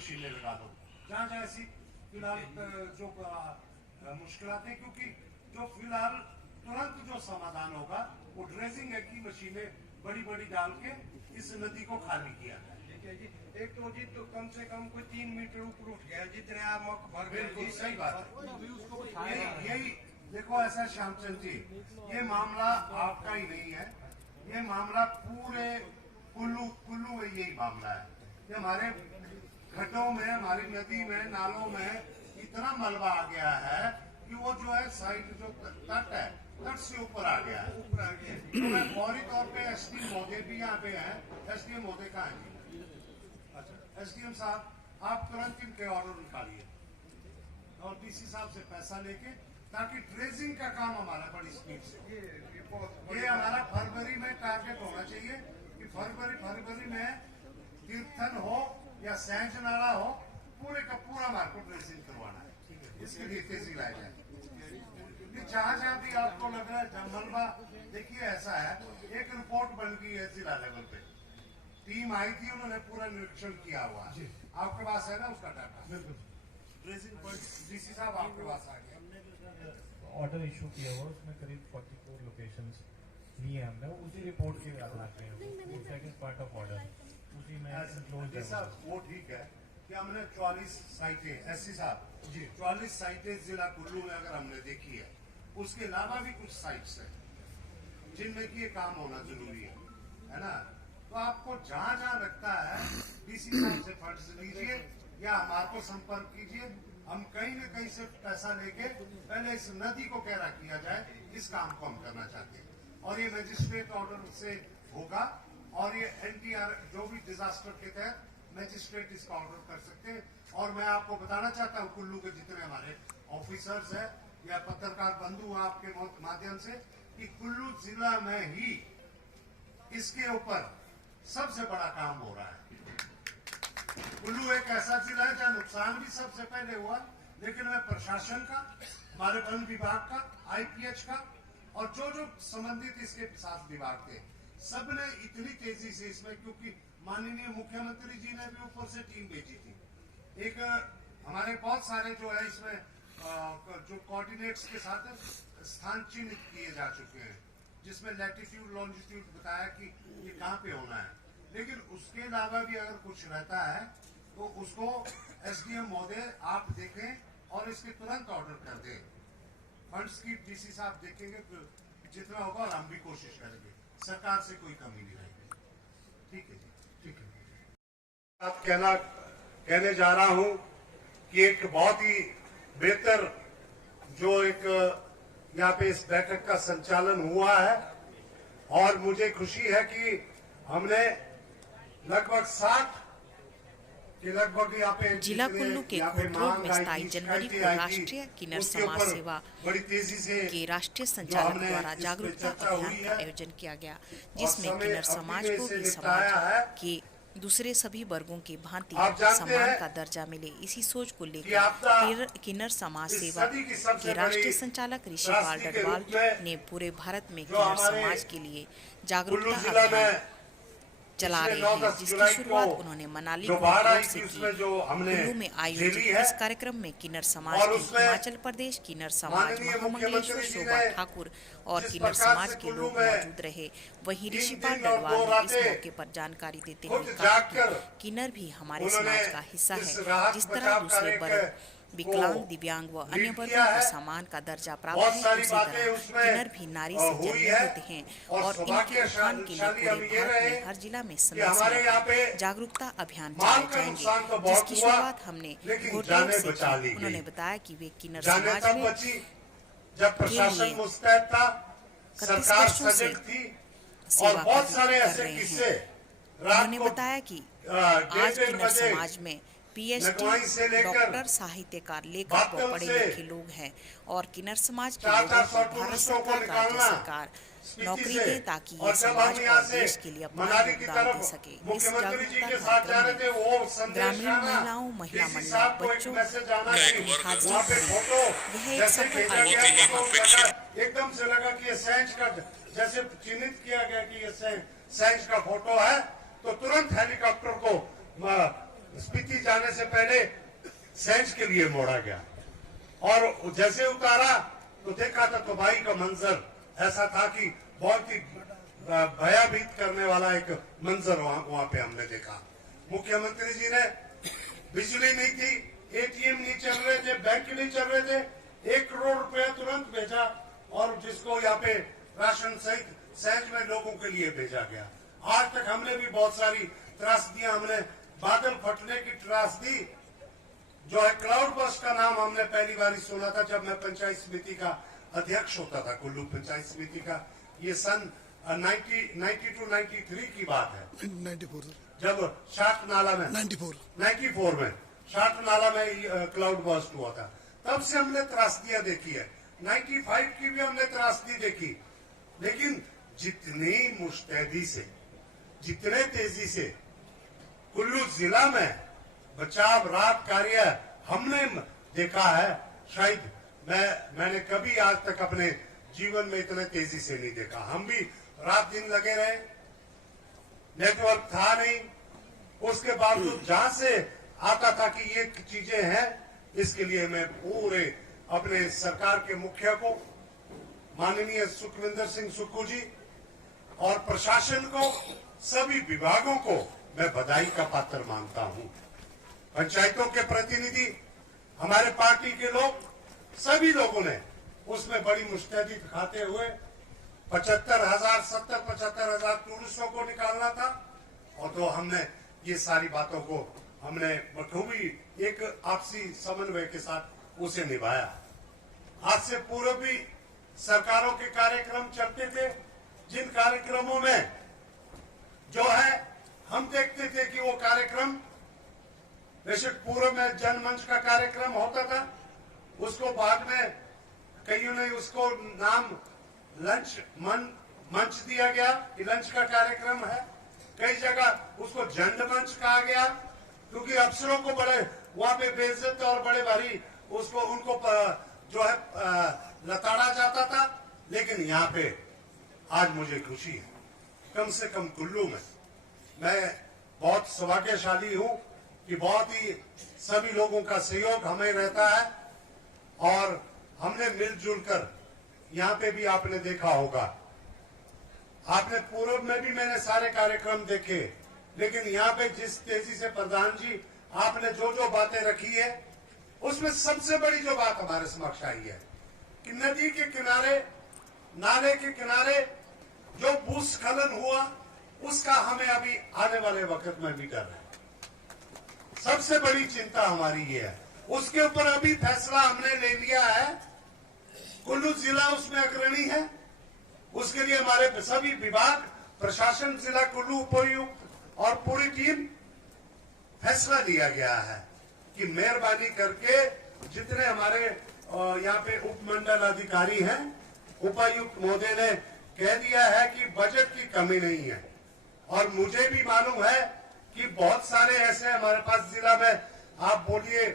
मशीनें लगा दो, जहाँ जहाँ ऐसी फिलहाल जो मुश्किलात है, क्योंकि जो फिलहाल तुरंत जो समाधान होगा वो ड्रेजिंग है की मशीनें बड़ी बड़ी डाल के इस नदी को खाली किया है। एक तो जी तो कम से कम कोई 3 मीटर ऊपर उठ गया, जितने आप मक भर गए। बिल्कुल सही बात है। यही देखो ऐसा श्यामचंद जी, ये मामला आपका ही नहीं है, ये मामला पूरे कुल्लू में यही मामला है। ये हमारे खड्डों में, हमारी नदी में, नालों में इतना मलबा आ गया है कि वो जो है साइड जो तट है, तट से ऊपर आ गया है। तो मैं फौरी तौर पे एसडीएम महोदय भी यहाँ पे हैं। एसडीएम महोदय कहाँ है? अच्छा, एसडीएम साहब आप तुरंत इनके ऑर्डर निकालिए और डीसी साहब से पैसा लेके, ताकि ड्रेजिंग का काम हमारा बड़ी स्पीड से, ये हमारा फरवरी में टारगेट होना चाहिए कि फरवरी में तीर्थन हो या सैंज नाला हो, पूरे का पूरा हमारे को ड्रेजिंग करवाना है। इसके लिए तेजी लाई जाए। जहाँ जहाँ भी आपको लग रहा है मलबा, देखिए ऐसा है, एक रिपोर्ट बन गई है जिला लेवल पे, टीम आई थी, उन्होंने पूरा निरीक्षण किया हुआ है। आपके पास है ना उसका डाटा? ड्रेजिंग पॉइंट डीसी साहब आपके पास आ गया, ऑर्डर इशू किया हुआ, उसमें करीब 44 लोकेशंस लिए हमने, उसी रिपोर्ट के आधार पे सेकंड पार्ट ऑफ ऑर्डर उसी में क्लोज है। वो ठीक है कि हमने 44 साइटें, एससी साहब जी 44 साइटें जिला कुल्लू में अगर हमने देखी है, उसके अलावा भी कुछ साइट्स है जिनमें कि ये काम होना जरूरी है ना? तो आपको जहाँ जहाँ लगता है डीसी साहब से फंड्स लीजिए या हमारे को संपर्क कीजिए, हम कहीं न कहीं से पैसा लेके पहले इस नदी को कैरा किया जाए, इस काम को हम करना चाहते हैं। और ये मजिस्ट्रेट ऑर्डर से होगा, और ये एनडीआर जो भी डिजास्टर के तहत मजिस्ट्रेट इसका ऑर्डर कर सकते हैं। और मैं आपको बताना चाहता हूँ कुल्लू के जितने हमारे ऑफिसर्स हैं या पत्रकार बंधु आपके माध्यम से, कि कुल्लू जिला में ही इसके ऊपर सबसे बड़ा काम हो रहा है। कुल्लू एक ऐसा जिला है जहाँ नुकसान भी सबसे पहले हुआ, लेकिन मैं प्रशासन का, हमारे वन विभाग का, आईपीएच का और जो जो संबंधित इसके साथ विभाग थे, सबने इतनी तेजी से इसमें, क्योंकि माननीय मुख्यमंत्री जी ने भी ऊपर से टीम भेजी थी। एक हमारे बहुत सारे जो है इसमें जो कोऑर्डिनेट्स के साथ स्थान चिन्हित किए जा चुके हैं, जिसमें लैटिट्यूड लॉन्जिट्यूड बताया कि ये कहाँ पे होना है। लेकिन उसके अलावा भी अगर कुछ रहता है तो उसको एसडीएम महोदय आप देखें और इसके तुरंत ऑर्डर कर दें। फंड्स की डीसी साहब देखेंगे जितना होगा, और हम भी कोशिश करेंगे, सरकार से कोई कमी नहीं रहेगी। ठीक है जी, ठीक है। आप कहने जा रहा हूं कि एक बहुत ही बेहतर जो एक यहाँ पे इस बैठक का संचालन हुआ है, और मुझे खुशी है कि हमने लगभग 60 के लगभग यहाँ पे जिला कुल्लू के कोटरोड में 27 जनवरी को राष्ट्रीय किन्नर समाज सेवा बड़ी तेजी से के राष्ट्रीय संचालक द्वारा जागरूकता अभियान का आयोजन किया गया, जिसमें किन्नर समाज को भी समाज के दूसरे सभी वर्गों की भांति सम्मान का दर्जा मिले, इसी सोच को लेकर किन्नर समाज सेवा के राष्ट्रीय संचालक ऋषिपाल डडवाल ने पूरे भारत में किन्नर समाज के लिए जागरूकता अभियान चला रहे हैं, जिसकी शुरुआत उन्होंने मनाली से की। कुल्लू में आयोजित इस कार्यक्रम में किन्नर समाज के हिमाचल प्रदेश किन्नर समाज महामंगलेश्वर शोभा ठाकुर और किन्नर समाज के लोग मौजूद रहे। वहीं ऋषिपाल डडवाल ने इस मौके पर जानकारी देते हुए कहा कि किन्नर भी हमारे समाज का हिस्सा है। जिस तरह दूसरे वर्ग, विकलांग, दिव्यांग व अन्य वर्गों को सम्मान का दर्जा प्राप्त है, उसी तरह किन्नर भी नारी से जन्मे होते हैं और इनके उत्थान के लिए पूरे भारत में हर जिला में समय समय जागरूकता अभियान चलाए जाएंगे, जिसकी शुरुआत हमने कोटरोड से की। उन्होंने बताया कि वे किन्नर समाज में के लिए 31 वर्षों से सेवा कर रहे हैं। उन्होंने बताया कि आज किन्नर समाज में पीएचडी, डॉक्टर, साहित्यकार, लेखक व पढ़े लिखे लोग हैं और किन्नर समाज के लोगों को भारत सरकार, राज्य सरकार नौकरी दे, ताकि ये समाज और देश के लिए अपना योगदान दे सके। इस जागरूकता कार्यक्रम में ग्रामीण महिलाओं, महिला मंडल, बच्चों यह एक सफल आयोजन। एकदम से लगा कि ये सैंज का, जैसे चिन्हित किया गया कि ये सैंज का फोटो है, तो तुरंत हेलीकॉप्टर को स्पीति जाने से पहले सेंच के लिए मोड़ा गया और जैसे उतारा तो देखा था तो भाई का मंजर ऐसा था कि बहुत ही भयभीत करने वाला एक मंजर वहां पे हमने देखा। मुख्यमंत्री जी ने बिजली नहीं थी, एटीएम नहीं चल रहे थे, बैंक नहीं चल रहे थे, 1 करोड़ रुपया तुरंत भेजा और जिसको यहाँ पे राशन सहित सहज में लोगों के लिए भेजा गया। आज तक हमने भी बहुत सारी त्रासदियां, हमने बादल फटने की त्रासदी जो है क्लाउड बस्ट का नाम हमने पहली बार सुना था जब मैं पंचायत समिति का अध्यक्ष होता था, कुल्लू पंचायत समिति का। ये सन 92-93 की बात है, 94 जब शाट नाला में 94 में शाट नाला में क्लाउड बस्ट हुआ था। तब से हमने त्रासदियां देखी है। 95 की भी हमने त्रासदी देखी, लेकिन जितनी मुस्तैदी से, जितने तेजी से कुल्लू जिला में बचाव राहत कार्य हमने देखा है, शायद मैंने कभी आज तक अपने जीवन में इतने तेजी से नहीं देखा। हम भी रात दिन लगे रहे, नेटवर्क था नहीं, उसके बावजूद जहां से आता था कि ये चीजें हैं, इसके लिए मैं पूरे अपने सरकार के मुखिया को, माननीय सुखविंदर सिंह सुक्खू जी और प्रशासन को, सभी विभागों को मैं बधाई का पात्र मानता हूं। पंचायतों के प्रतिनिधि, हमारे पार्टी के लोग, सभी लोगों ने उसमें बड़ी मुस्तैदी दिखाते हुए 75,000 टूरिस्टों को निकालना था और तो हमने ये सारी बातों को हमने बखूबी एक आपसी समन्वय के साथ उसे निभाया। आज से पूर्व भी सरकारों के कार्यक्रम चलते थे, जिन कार्यक्रमों में जो है हम देखते थे कि वो कार्यक्रम, बेशक पूर्व में जनमंच का कार्यक्रम होता था, उसको बाद में कईयों ने उसको नाम लंच मंच दिया गया कि लंच का कार्यक्रम है। कई जगह उसको झंड मंच कहा गया क्योंकि अफसरों को बड़े वहां पे बेइज्जत और बड़े भारी उनको जो है लताड़ा जाता था। लेकिन यहाँ पे आज मुझे खुशी है, कम से कम कुल्लू में मैं बहुत सौभाग्यशाली हूं कि बहुत ही सभी लोगों का सहयोग हमें रहता है और हमने मिलजुल कर, यहाँ पे भी आपने देखा होगा, आपने पूर्व में भी मैंने सारे कार्यक्रम देखे, लेकिन यहाँ पे जिस तेजी से प्रधान जी आपने जो जो बातें रखी है, उसमें सबसे बड़ी जो बात हमारे समक्ष आई है कि नदी के किनारे, नाले के किनारे जो भूस्खलन हुआ, उसका हमें अभी आने वाले वक्त में भी डर है। सबसे बड़ी चिंता हमारी ये है, उसके ऊपर अभी फैसला हमने ले लिया है। कुल्लू जिला उसमें अग्रणी है, उसके लिए हमारे सभी विभाग, प्रशासन, जिला कुल्लू उपायुक्त और पूरी टीम, फैसला लिया गया है कि मेहरबानी करके जितने हमारे यहाँ पे उपमंडल अधिकारी हैं, उपायुक्त महोदय ने कह दिया है कि बजट की कमी नहीं है और मुझे भी मालूम है कि बहुत सारे ऐसे हमारे पास जिला में, आप बोलिए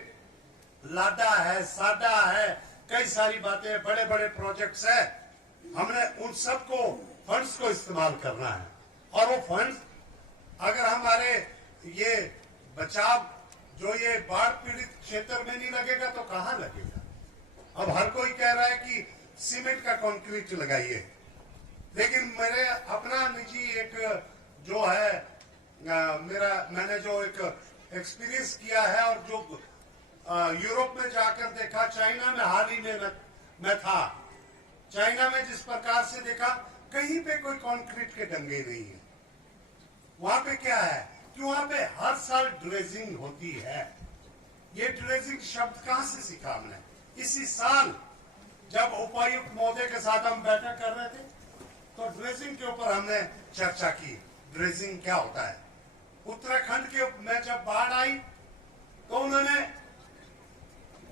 लाडा है, साडा है, कई सारी बातें, बड़े बड़े प्रोजेक्ट्स है, हमने उन सबको फंड्स को इस्तेमाल करना है और वो फंड्स अगर हमारे ये बचाव जो ये बाढ़ पीड़ित क्षेत्र में नहीं लगेगा तो कहाँ लगेगा। अब हर कोई कह रहा है कि सीमेंट का कंक्रीट लगाइए, लेकिन मेरे अपना निजी एक जो है मैंने जो एक एक्सपीरियंस किया है और जो यूरोप में जाकर देखा, चाइना में हाल ही में मैं था, चाइना में जिस प्रकार से देखा, कहीं पे कोई कंक्रीट के डंगे नहीं है। वहां पे क्या है कि वहां पे हर साल ड्रेजिंग होती है। ये ड्रेजिंग शब्द कहां से सीखा हमने? इसी साल जब उपायुक्त महोदय के साथ हम बैठक कर रहे थे तो ड्रेजिंग के ऊपर हमने चर्चा की, ड्रेजिंग क्या होता है। उत्तराखंड के में जब बाढ़ आई तो उन्होंने,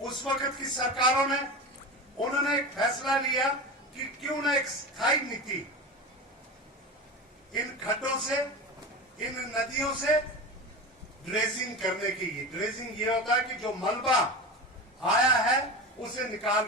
उस वक्त की सरकारों ने, उन्होंने एक फैसला लिया कि क्यों न एक स्थायी नीति इन खड्डों से, इन नदियों से ड्रेजिंग करने की। ड्रेजिंग ये होता है कि जो मलबा आया है उसे निकाल